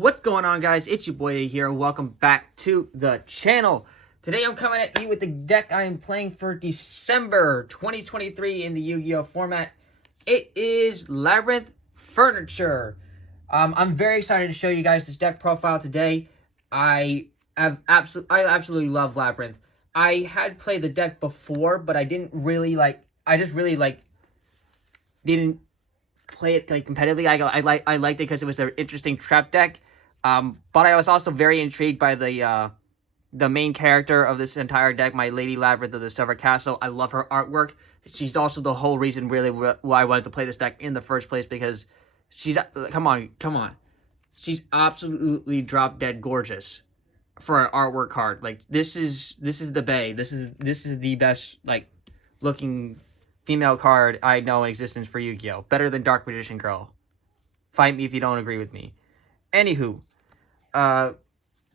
What's going on, guys? It's your boy here. Welcome back to the channel. Today I'm coming at you with the deck I am playing for December 2023 in the Yu-Gi-Oh format. It is Labrynth Furniture. I'm very excited to show you guys this deck profile today. I absolutely love Labrynth. I had played the deck before, but I didn't really didn't play it competitively. I liked it because it was an interesting trap deck. But I was also very intrigued by the main character of this entire deck, my Lady Labrynth of the Silver Castle. I love her artwork. She's also the whole reason really why I wanted to play this deck in the first place, because she's come on. She's absolutely drop dead gorgeous for an artwork card. Like this is the bae. This is the best looking female card I know in existence for Yu-Gi-Oh! Better than Dark Magician Girl. Fight me if you don't agree with me. Anywho, to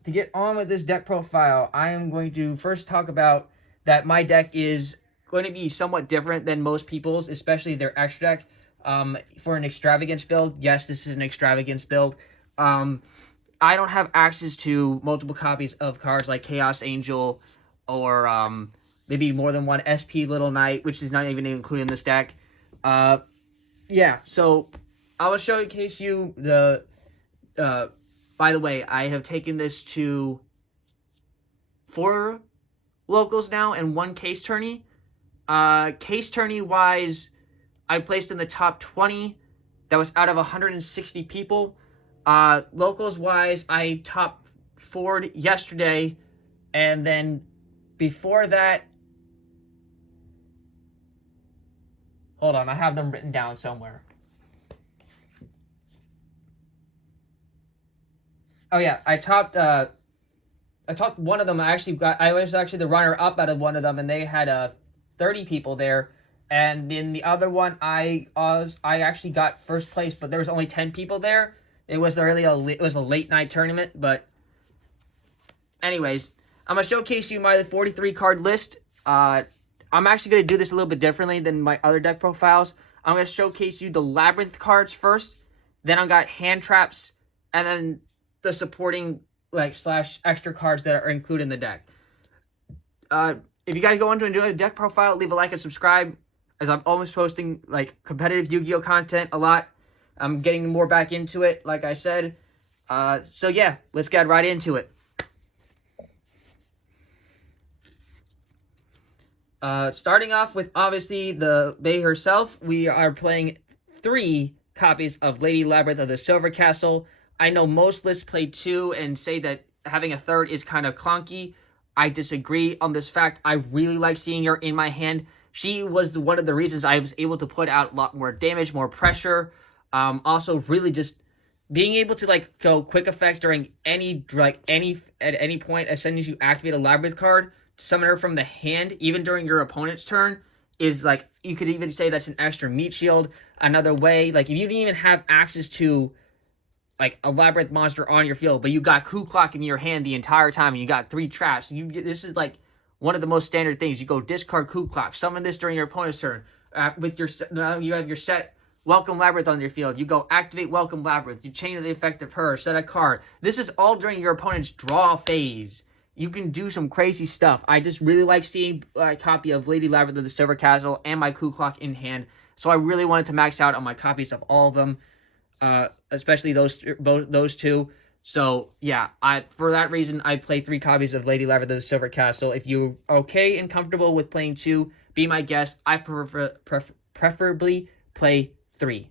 get on with this deck profile, I am going to first talk about that my deck is going to be somewhat different than most people's, especially their extra deck. For an extravagance build, yes, this is an extravagance build. I don't have access to multiple copies of cards like Chaos Angel or maybe more than one SP Little Knight, which is not even included in this deck. Yeah, so I will showcase you the... by the way, I have taken this to 4 locals now and 1 case tourney. Case tourney-wise, I placed in the top 20. That was out of 160 people. Locals-wise, I top 4'd yesterday. And then before that... Hold on, I have them written down somewhere. Oh yeah, I topped one of them. I was actually the runner up out of one of them, and they had 30 people there. And in the other one, I actually got first place, but there was only 10 people there. It was a late night tournament, but anyways, I'm gonna showcase you my 43 card list. I'm actually gonna do this a little bit differently than my other deck profiles. I'm gonna showcase you the Labrynth cards first, then I got hand traps, and then the supporting slash extra cards that are included in the deck. If you guys go on to enjoy the deck profile, leave a like and subscribe, as I'm always posting competitive Yu-Gi-Oh content a lot. I'm getting more back into it, like I said. So yeah, let's get right into it. Starting off with obviously the bae herself, we are playing 3 copies of Lady Labrynth of the Silver Castle. I know most lists play 2 and say that having a 3rd is kind of clunky. I disagree on this fact. I really like seeing her in my hand. She was one of the reasons I was able to put out a lot more damage, more pressure. Also, really just being able to go quick effect during at any point as soon as you activate a Labrynth card, summon her from the hand, even during your opponent's turn, is you could even say that's an extra meat shield. Another way, if you didn't even have access to a Labrynth monster on your field, but you got Ku Klok in your hand the entire time, and you got 3 traps. This is one of the most standard things. You go discard Ku Klok, summon this during your opponent's turn. You have your set Welcome Labrynth on your field. You go activate Welcome Labrynth. You chain the effect of her, set a card. This is all during your opponent's draw phase. You can do some crazy stuff. I just really like seeing a copy of Lady Labrynth of the Silver Castle and my Ku Klok in hand. So I really wanted to max out on my copies of all of them. Especially those 2. So yeah, for that reason I play 3 copies of Lady Labrynth of the Silver Castle. If you're okay and comfortable with playing 2, be my guest. I preferably play 3.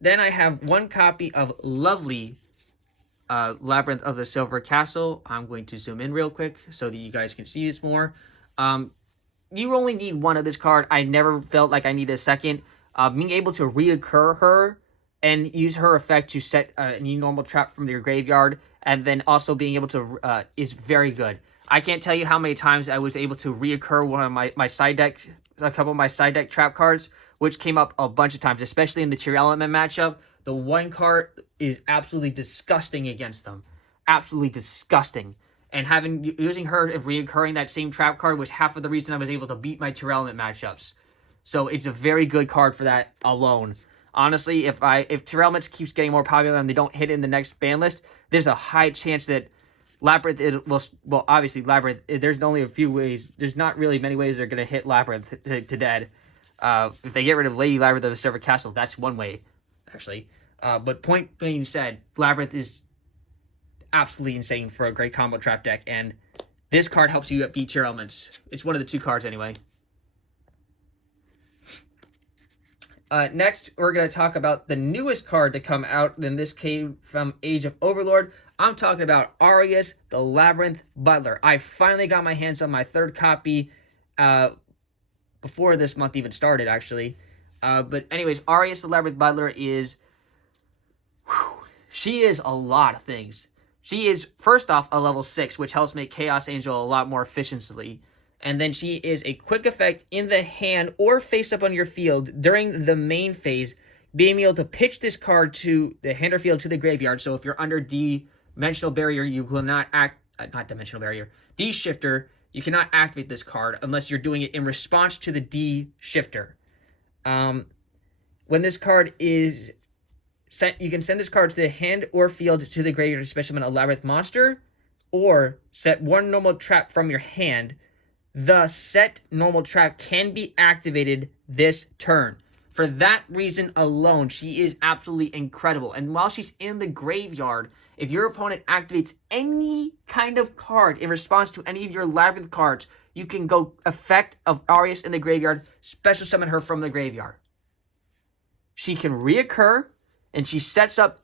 Then I have 1 copy of lovely Labrynth of the Silver Castle. I'm going to zoom in real quick so that you guys can see this more. You only need 1 of this card. I never felt like I needed a second. Being able to reoccur her and use her effect to set any normal trap from your graveyard, and then also being able to is very good. I can't tell you how many times I was able to reoccur one of my side deck, a couple of my side deck trap cards, which came up a bunch of times, especially in the Tier Element matchup. The 1 card is absolutely disgusting against them. Absolutely disgusting. And using her and reoccurring that same trap card was half of the reason I was able to beat my Tier Element matchups. So it's a very good card for that alone. Honestly, if Tearlament keeps getting more popular and they don't hit in the next ban list, there's a high chance that Labrynth obviously Labrynth, there's only a few ways. There's not really many ways they're going to hit Labrynth to dead. If they get rid of Lady Labrynth of the Silver Castle, that's one way, actually. But point being said, Labrynth is absolutely insane for a great combo trap deck, and this card helps you beat Tier Elements. It's one of the two cards anyway. Next, we're going to talk about the newest card to come out. Then this came from Age of Overlord. I'm talking about Arius, the Labrynth Butler. I finally got my hands on my third copy before this month even started, actually. But anyways, Arius, the Labrynth Butler is... she is a lot of things. She is, first off, a level 6, which helps make Chaos Angel a lot more efficiently. And then she is a quick effect in the hand or face up on your field during the main phase, being able to pitch this card to the hand or field to the graveyard. So if you're under Dimensional Barrier, you will not not Dimensional Barrier, D-Shifter, you cannot activate this card unless you're doing it in response to the D-Shifter. When this card is sent, you can send this card to the hand or field to the graveyard to special summon a Labrynth monster, or set one normal trap from your hand. The set normal trap can be activated this turn. For that reason alone, she is absolutely incredible. And while she's in the graveyard, if your opponent activates any kind of card in response to any of your Labrynth cards, you can go effect of Arius in the graveyard, special summon her from the graveyard. She can reoccur, and she sets up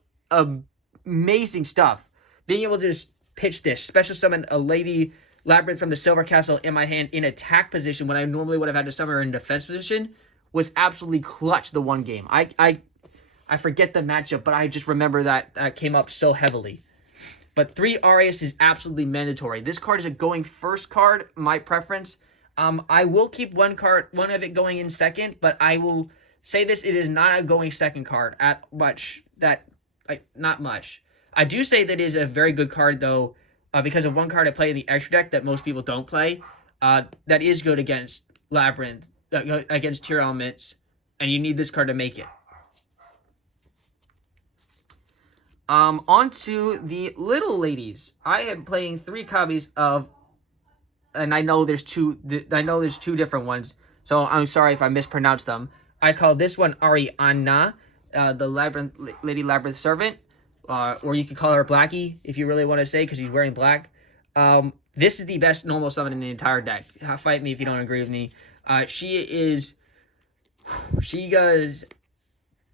amazing stuff. Being able to just pitch this, special summon a Lady Labrynth from the Silver Castle in my hand in attack position when I normally would have had to summon her in defense position, was absolutely clutch the one game. I forget the matchup, but I just remember that came up so heavily. But 3 Arius is absolutely mandatory. This card is a going first card, my preference. I will keep one of it going in second, but I will say this, it is not a going second card not much. I do say that it is a very good card, though, because of one card I play in the extra deck that most people don't play, that is good against Labrynth, against Tier Elements, and you need this card to make it. On to the little ladies. I am playing 3 copies of, and I know there's two different ones, so I'm sorry if I mispronounce them. I call this one Ariana, the Lady Labrynth Servant. Or you could call her Blackie if you really want to say, because she's wearing black. This is the best normal summon in the entire deck. Fight me if you don't agree with me. She does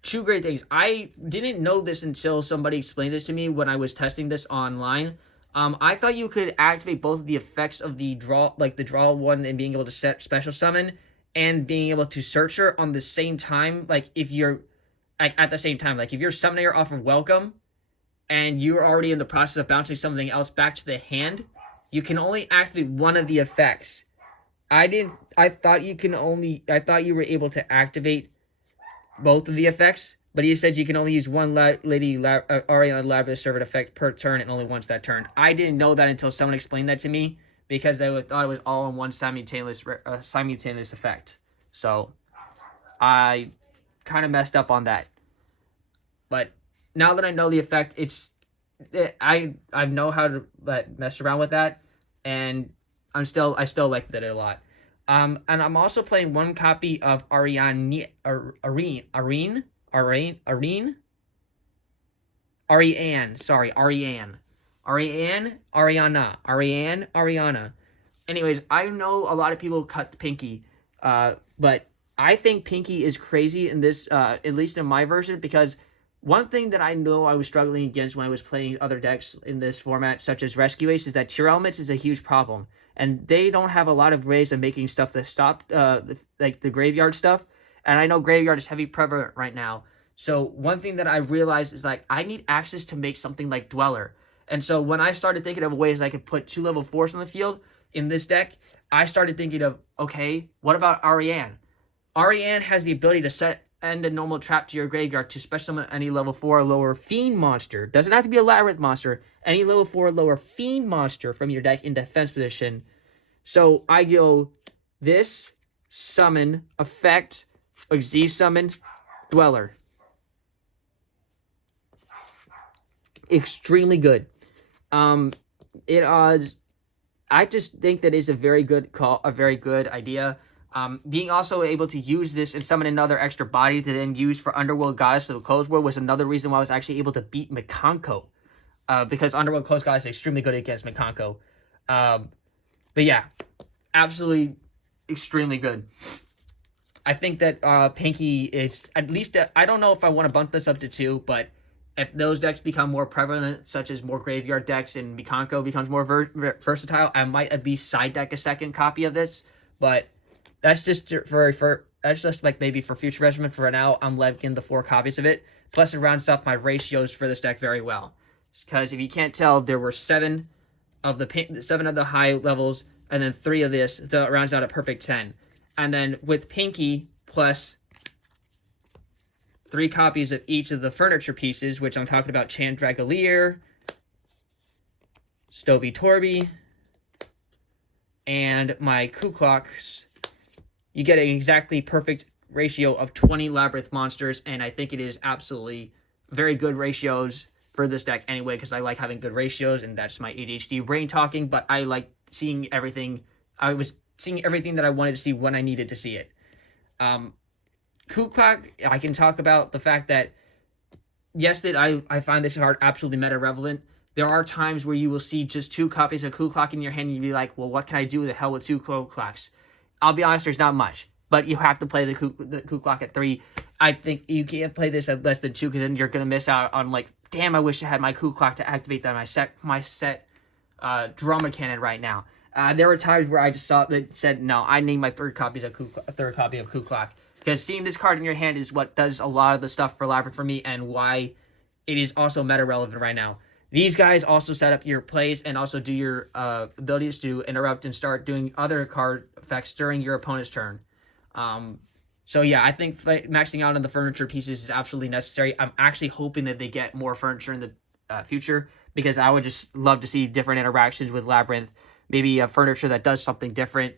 2 great things. I didn't know this until somebody explained this to me when I was testing this online. I thought you could activate both of the effects of the draw, like the draw one and being able to set special summon, and being able to search her on the same time. Like if you're at the same time, like if you're summoning her off of Welcome, and you're already in the process of bouncing something else back to the hand, you can only activate one of the effects. I thought you were able to activate both of the effects, but he said you can only use one Ariana Labrynth Servant effect per turn and only once that turn. I didn't know that until someone explained that to me, because they thought it was all in one simultaneous effect. So I kind of messed up on that. But now that I know the effect, I know how to mess around with that, and I still like that a lot. And I'm also playing 1 copy of Ariana, Ariana. Anyways, I know a lot of people cut Pinky, but I think Pinky is crazy in this, at least in my version, because one thing that I know I was struggling against when I was playing other decks in this format, such as Rescue Ace, is that Tier Elements is a huge problem. And they don't have a lot of ways of making stuff that stop, like the graveyard stuff. And I know graveyard is heavy prevalent right now. So one thing that I realized is, like, I need access to make something like Dweller. And so when I started thinking of ways I could put 2 level 4s on the field in this deck, I started thinking of, okay, what about Ariane? Ariane has the ability to end a normal trap to your graveyard to special summon any level 4 or lower Fiend monster. Doesn't have to be a Labrynth monster. Any level 4 or lower Fiend monster from your deck in defense position. So I go this, summon, effect, Xyz summon, Dweller. Extremely good. It I just think that is a very good call, a very good idea. Being also able to use this and summon another extra body to then use for Underworld Goddess to the Closed World was another reason why I was actually able to beat Mikanko. Because Underworld Closed Goddess is extremely good against Mikanko. But yeah, absolutely extremely good. I think that Pinky is, at least, I don't know if I want to bump this up to 2, but if those decks become more prevalent, such as more graveyard decks and Mikanko becomes more versatile, I might at least side deck a second copy of this. But that's just that's just like maybe for future regimen. For now, I'm liking the 4 copies of it. Plus, it rounds up my ratios for this deck very well. Because if you can't tell, there were 7 of the high levels, and then 3 of this, so it rounds out a perfect 10. And then with Pinky plus 3 copies of each of the furniture pieces, which I'm talking about Chandragalier, Stovey Torby, and my Kuklocks, you get an exactly perfect ratio of 20 Labrynth monsters, and I think it is absolutely very good ratios for this deck anyway, because I like having good ratios, and that's my ADHD brain talking, but I like seeing everything. I was seeing everything that I wanted to see when I needed to see it. Kuklok, I can talk about the fact that, yes, that I find this card absolutely meta-relevant. There are times where you will see just 2 copies of Kuklok in your hand, and you'll be like, well, what can I do the hell with 2 Kukloks? I'll be honest, there's not much, but you have to play the Kuklok at 3. I think you can't play this at less than 2, because then you're going to miss out on, like, damn, I wish I had my Kuklok to activate that my set drama cannon right now. There were times where I just saw that said, no, I need my third copy of Kuklok. Because seeing this card in your hand is what does a lot of the stuff for Labrynth for me, and why it is also meta-relevant right now. These guys also set up your plays and also do your abilities to interrupt and start doing other card effects during your opponent's turn. So yeah, I think maxing out on the furniture pieces is absolutely necessary. I'm actually hoping that they get more furniture in the future, because I would just love to see different interactions with Labrynth. Maybe a furniture that does something different.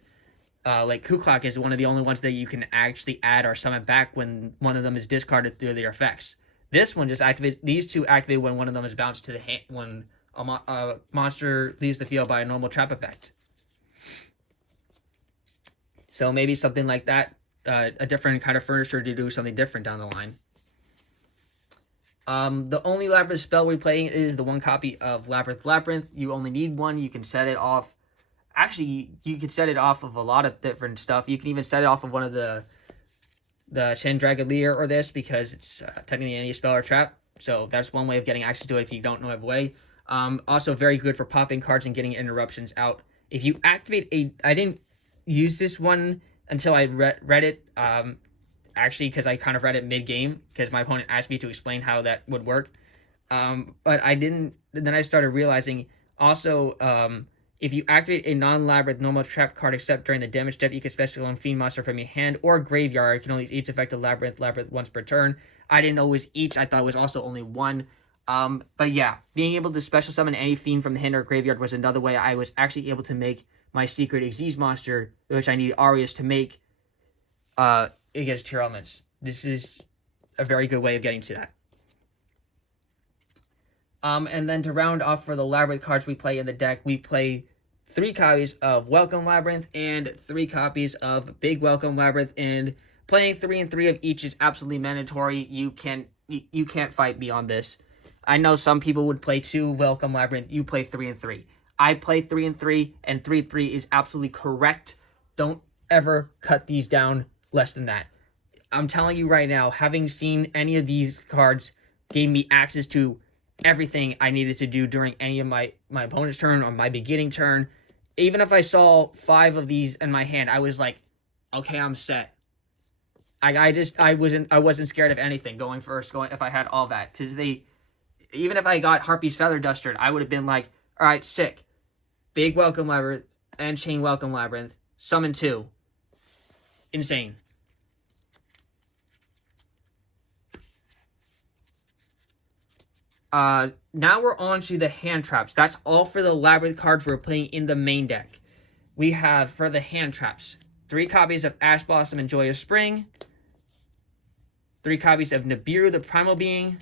Like Kuklok is one of the only ones that you can actually add or summon back when one of them is discarded through their effects. This one just activates, these 2 activate when one of them is bounced to the hand, when a monster leaves the field by a normal trap effect. So maybe something like that, a different kind of furniture to do something different down the line. The only Labrynth spell we're playing is the 1 copy of Labrynth. You only need 1. You can set it off. Actually, you can set it off of a lot of different stuff. You can even set it off of one of the Chandragalier or this, because it's technically any spell or trap. So that's one way of getting access to it if you don't know of a way. Also very good for popping cards and getting interruptions out. If you activate I didn't use this one until I read it, actually, because I kind of read it mid-game, because my opponent asked me to explain how that would work. But I didn't, then I started realizing, also, if you activate a non-Labrynth normal trap card except during the damage step, you can special summon Fiend Monster from your hand or graveyard. You can only each effect a Labrynth once per turn. I didn't know it was each. I thought it was also only 1. But yeah, being able to special summon any Fiend from the hand or graveyard was another way I was actually able to make my secret Xyz monster, which I need Arias to make against tier elements. This is a very good way of getting to that. And then to round off for the Labrynth cards we play in the deck, we play 3 copies of Welcome Labrynth and 3 copies of Big Welcome Labrynth, and playing 3 and 3 of each is absolutely mandatory. You can't fight beyond this. I know some people would play 2 Welcome Labrynth. You play 3 and 3. I play 3 and 3, and 3 is absolutely correct. Don't ever cut these down less than that. I'm telling you right now, having seen any of these cards gave me access to everything I needed to do during any of my opponent's turn or my beginning turn. Even if I saw 5 of these in my hand, I was like, okay, I'm set. I wasn't scared of anything going if I had all that, because even if I got Harpy's Feather Duster, I would have been like, all right, sick. Big Welcome Labrynth and Chain Welcome Labrynth. Summon 2. Insane. Now we're on to the hand traps. That's all for the Labrynth cards we're playing in the main deck. We have, for the hand traps, 3 copies of Ash Blossom and Joy of Spring, 3 copies of Nibiru, the Primal Being,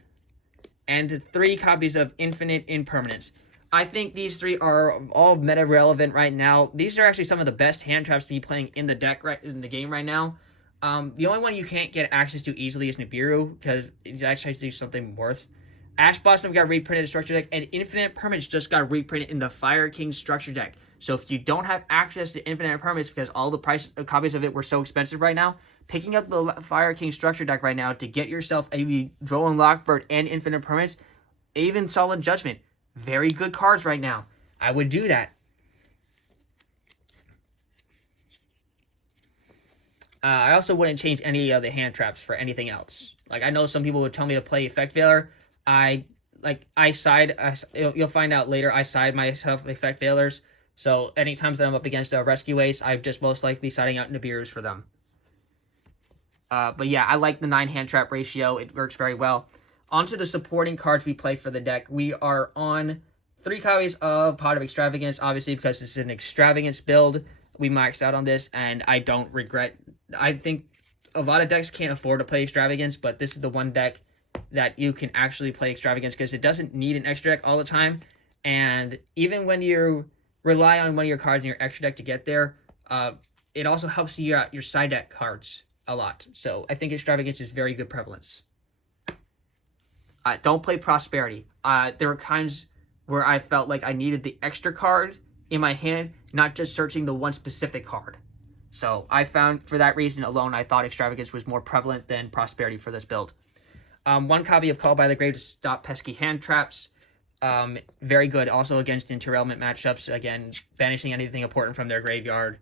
and 3 copies of Infinite Impermanence. I think these 3 are all meta relevant right now. These are actually some of the best hand traps to be playing in the deck in the game right now. The only one you can't get access to easily is Nibiru, because it actually has to do something worth. Ash Blossom got reprinted in Structure Deck, and Infinite Permanence just got reprinted in the Fire King Structure Deck. So if you don't have access to Infinite Permanence because all the copies of it were so expensive right now, picking up the Fire King Structure Deck right now to get yourself a Drone Lockbird and Infinite Permanence, even Solid Judgment. Very good cards right now. I would do that. I also wouldn't change any of the hand traps for anything else. Like, I know some people would tell me to play Effect Veiler. You'll find out later, I side myself with Effect Veilers. So, anytime that I'm up against a Rescue Ace, I'm just most likely siding out Nibirus for them. But yeah, I like the 9 hand trap ratio. It works very well. Onto the supporting cards we play for the deck. We are on 3 copies of Pot of Extravagance, obviously, because this is an Extravagance build. We maxed out on this, and I don't regret. I think a lot of decks can't afford to play Extravagance, but this is the one deck that you can actually play Extravagance because it doesn't need an extra deck all the time. And even when you rely on one of your cards in your extra deck to get there, it also helps you out your side deck cards a lot. So I think Extravagance is very good prevalence. Don't play Prosperity. There were times where I felt like I needed the extra card in my hand, not just searching the one specific card. So I found, for that reason alone, I thought Extravagance was more prevalent than Prosperity for this build. 1 copy of Call by the Grave to stop pesky hand traps. Very good also against Interelement matchups. Again, banishing anything important from their graveyard.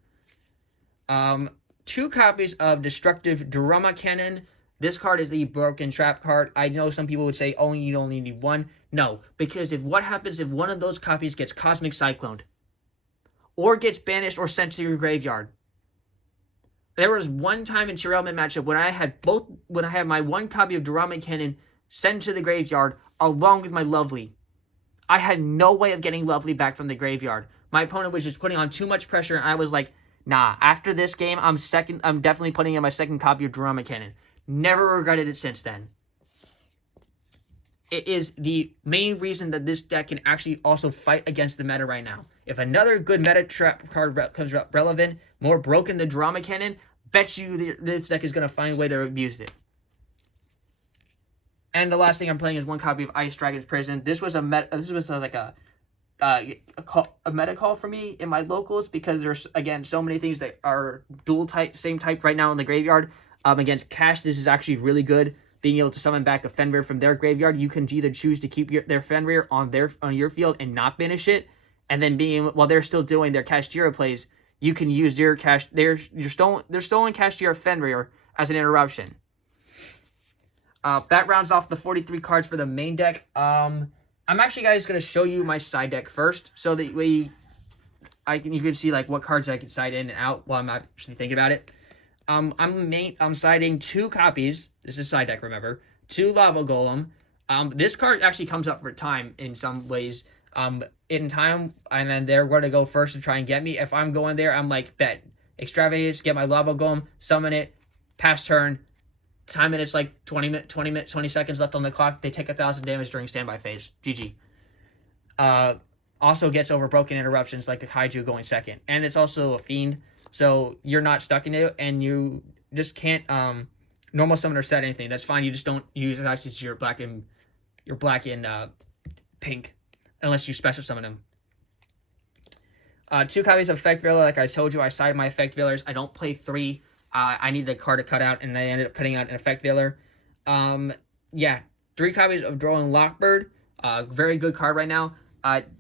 2 copies of Destructive Drama Cannon. This card is the broken trap card. I know some people would say, oh, you only need 1. No, because what happens if one of those copies gets Cosmic Cycloned? Or gets banished or sent to your graveyard? There was one time in Interelement matchup when I had my 1 copy of Drama Cannon sent to the graveyard along with my Lovely. I had no way of getting Lovely back from the graveyard. My opponent was just putting on too much pressure, and I was like, nah, after this game, I'm definitely putting in my 2nd copy of Drama Cannon. Never regretted it since then. It is the main reason that this deck can actually also fight against the meta right now. If another good meta trap card becomes relevant, more broken than Drama Cannon, bet you this deck is going to find a way to abuse it. And the last thing I'm playing is 1 copy of Ice Dragon's Prison. This was a meta call for me in my locals because there's, again, so many things that are same type right now in the graveyard. Against Cash, this is actually really good. Being able to summon back a Fenrir from their graveyard, you can either choose to keep their Fenrir on your field and not banish it, and then while they're still doing their Kashtira plays, you can use their stolen Kashtira Fenrir as an interruption. That rounds off the 43 cards for the main deck. I'm actually, guys, going to show you my side deck first, so that you can see like what cards I can side in and out while I'm actually thinking about it. I'm siding 2 copies. This is side deck, remember. 2 Lava Golem. This card actually comes up for time in some ways. In time, and then they're going to go first to try and get me. If I'm going there, I'm like, bet. Extravagance, get my Lava Golem, summon it, pass turn. Time minutes like 20 seconds left on the clock. They take 1,000 damage during standby phase. GG. Also gets over broken interruptions like the Kaiju going 2nd. And it's also a Fiend. So you're not stuck in it, and you just can't normal summon or set anything. That's fine. You just don't use actually your black and pink unless you special summon them. 2 copies of Effect Veiler. Like I told you, I side my Effect Veilers. I don't play 3. I need the card to cut out, and I ended up cutting out an Effect Veiler. 3 copies of Drone Lockbird. Very good card right now.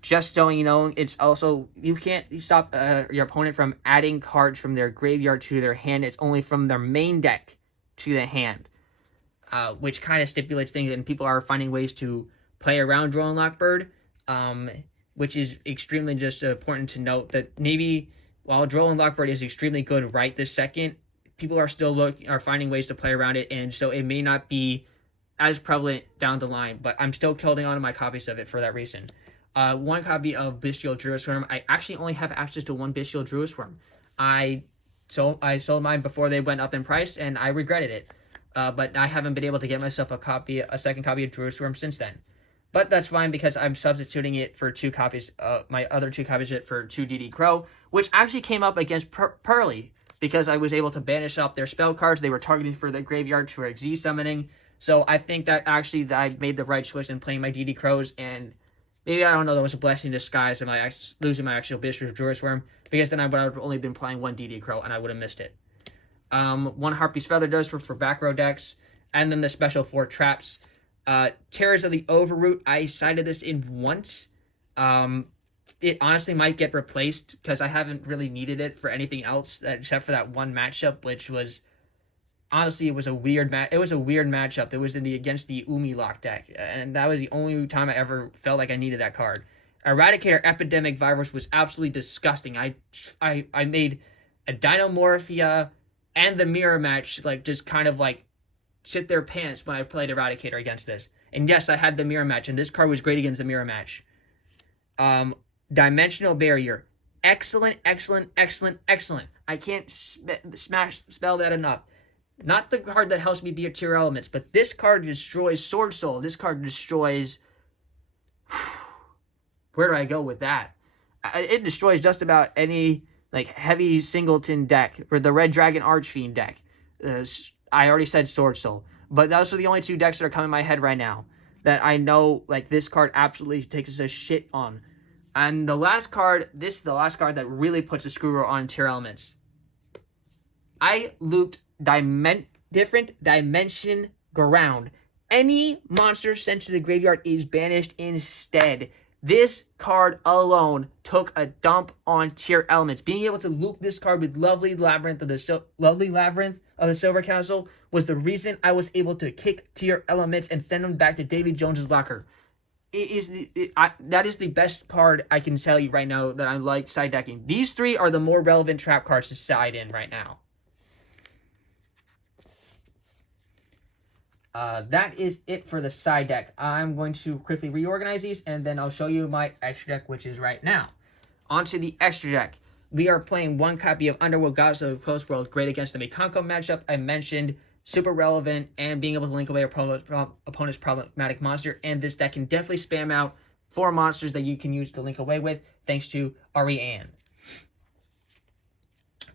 Just so you know, it's also, you can't stop your opponent from adding cards from their graveyard to their hand. It's only from their main deck to the hand, which kind of stipulates things, and people are finding ways to play around Drone Lockbird, which is extremely just important to note that maybe while Drone Lockbird is extremely good right this second, people are still finding ways to play around it, and so it may not be as prevalent down the line, but I'm still holding on to my copies of it for that reason. 1 copy of Bestial Druisworm. I actually only have access to 1 Bestial Druisworm. I I sold mine before they went up in price, and I regretted it. But I haven't been able to get myself a second copy of Jerusalem since then. But that's fine because I'm substituting it for 2 copies. My other 2 copies of it for 2 DD Crow, which actually came up against Pearly because I was able to banish off their spell cards. They were targeted for the graveyard for Z summoning. So I think that actually that I made the right choice in playing my DD Crows, and maybe, I don't know, that was a blessing in disguise of losing my actual Bishop of Jerusalem, because then I would have only been playing 1 DD Crow and I would have missed it. 1 Harpy's Feather does for back row decks, and then the special 4 traps. Terrors of the Overroot, I cited this in once. It honestly might get replaced because I haven't really needed it for anything else except for that one matchup, which was honestly, it was a weird matchup. It was against the Umi Lock deck, and that was the only time I ever felt like I needed that card. Eradicator Epidemic Virus was absolutely disgusting. I made a Dinomorphia and the Mirror Match just kind of shit their pants when I played Eradicator against this. And yes, I had the Mirror Match, and this card was great against the Mirror Match. Dimensional Barrier. Excellent, excellent, excellent, excellent. I can't spell that enough. Not the card that helps me beat tier elements, but this card destroys Sword Soul. This card destroys... Where do I go with that? It destroys just about any heavy singleton deck, or the Red Dragon Archfiend deck. I already said Sword Soul, but those are the only 2 decks that are coming in my head right now that I know this card absolutely takes a shit on. And the last card, this is the last card that really puts a screw on tier elements. I looped different dimension ground. Any monster sent to the graveyard is banished instead. This card alone took a dump on tier elements. Being able to loop this card with Lovely Labrynth of the Silver Castle was the reason I was able to kick tier elements and send them back to Davy Jones's locker. That is the best card I can tell you right now that I like side decking. These 3 are the more relevant trap cards to side in right now. That is it for the side deck. I'm going to quickly reorganize these, and then I'll show you my extra deck, which is right now. Onto the extra deck. We are playing 1 copy of Underworld Gods of the Close World, great against the Mikanko matchup. I mentioned super relevant and being able to link away opponent's problematic monster, and this deck can definitely spam out 4 monsters that you can use to link away with, thanks to Ariane.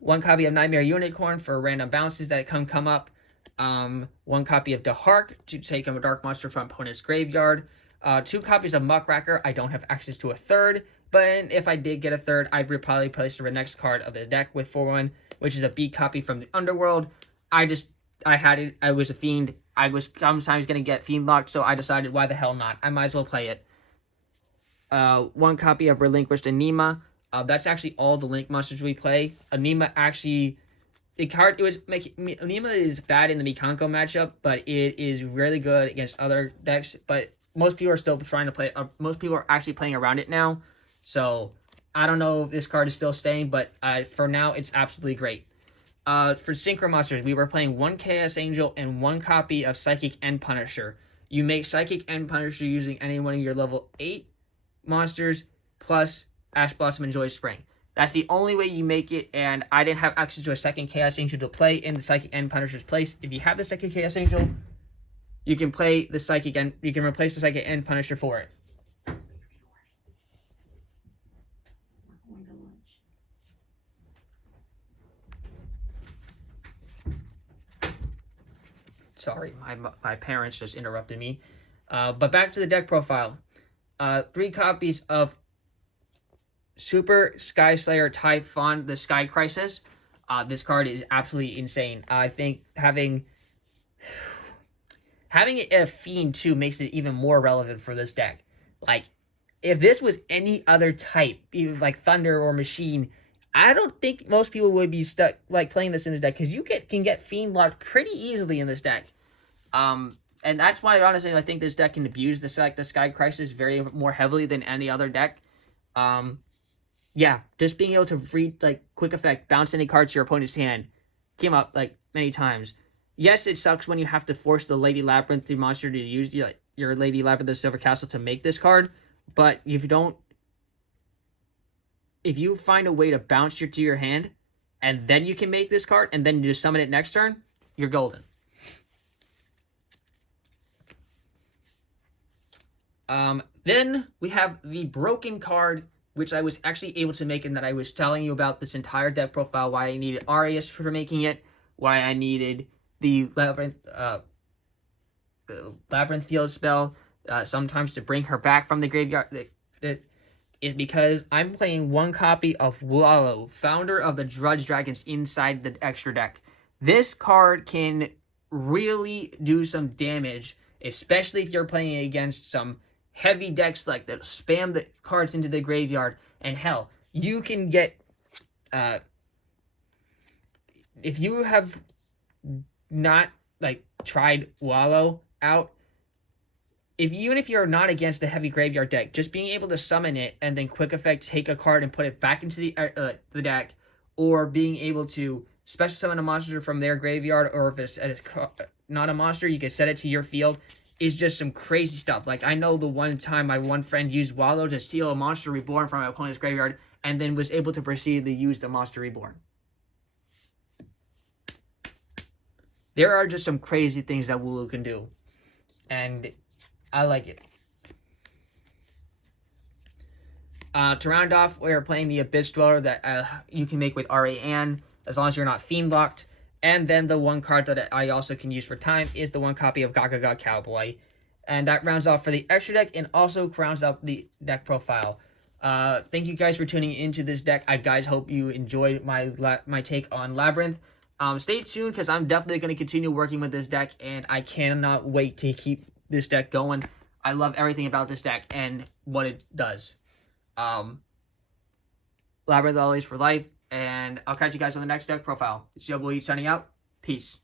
1 copy of Nightmare Unicorn for random bounces that come up. 1 copy of Dahark to take a dark monster from opponent's graveyard. 2 copies of Muckracker. I don't have access to a 3rd, but if I did get a 3rd, I would probably place the next card of the deck with 4-1, which is a B copy from the Underworld. I had it. I was a fiend. I was sometimes going to get fiend locked, so I decided, why the hell not? I might as well play it. 1 copy of Relinquished Anima. That's actually all the link monsters we play. Anima actually... Anima is bad in the Mikanko matchup, but it is really good against other decks. But most people are still trying to play. Most people are actually playing around it now. So I don't know if this card is still staying, but for now it's absolutely great. For Synchro monsters, we were playing 1 Chaos Angel and 1 copy of Psychic End Punisher. You make Psychic End Punisher using any one of your level 8 monsters plus Ash Blossom and Joy Spring. That's the only way you make it, and I didn't have access to a second Chaos Angel to play in the Psychic End Punisher's place. If you have the second Chaos Angel, you can play the Psychic End. You can replace the Psychic End Punisher for it. Sorry, my parents just interrupted me. But back to the deck profile. 3 copies of Super Sky Slayer Typhon, the Sky Crisis. This card is absolutely insane. I think having it a fiend too makes it even more relevant for this deck. If this was any other type, even like Thunder or Machine, I don't think most people would be stuck playing this in this deck, because you can get fiend locked pretty easily in this deck. And that's why honestly I think this deck can abuse the Sky Crisis very more heavily than any other deck. Yeah, just being able to read quick effect, bounce any card to your opponent's hand, came up many times. Yes, it sucks when you have to force the Lady Labrynth monster to use your Lady Labrynth of the Silver Castle to make this card, but if you find a way to bounce to your hand, and then you can make this card, and then you just summon it next turn, you're golden. Then we have the broken card, which I was actually able to make, and that I was telling you about this entire deck profile, why I needed Arius for making it, why I needed the Labrynth field spell, sometimes to bring her back from the graveyard. Is because I'm playing one copy of Wallow, founder of the Drudge Dragons, inside the extra deck. This card can really do some damage, especially if you're playing against some heavy decks like that spam the cards into the graveyard. And hell, you can get if you have not like tried Wallow out, even if you're not against the heavy graveyard deck, just being able to summon it and then quick effect take a card and put it back into the deck, or being able to special summon a monster from their graveyard, or if it's not a monster, you can set it to your field, is just some crazy stuff. Like, I know the one time my one friend used Wallow to steal a monster reborn from my opponent's graveyard, and then was able to proceed to use the monster reborn. There are just some crazy things that Wooloo can do, and I like it. To round off, we're playing the Abyss Dweller that you can make with R.A.N. as long as you're not fiend locked. And then the one card that I also can use for time is the one copy of Gaga Cowboy. And that rounds off for the extra deck and also rounds out the deck profile. Thank you guys for tuning into this deck. I guys hope you enjoyed my take on Labrynth. Stay tuned, because I'm definitely going to continue working with this deck, and I cannot wait to keep this deck going. I love everything about this deck and what it does. Labrynth always for life, and I'll catch you guys on the next deck profile. It's YahBoiYeet signing out. Peace.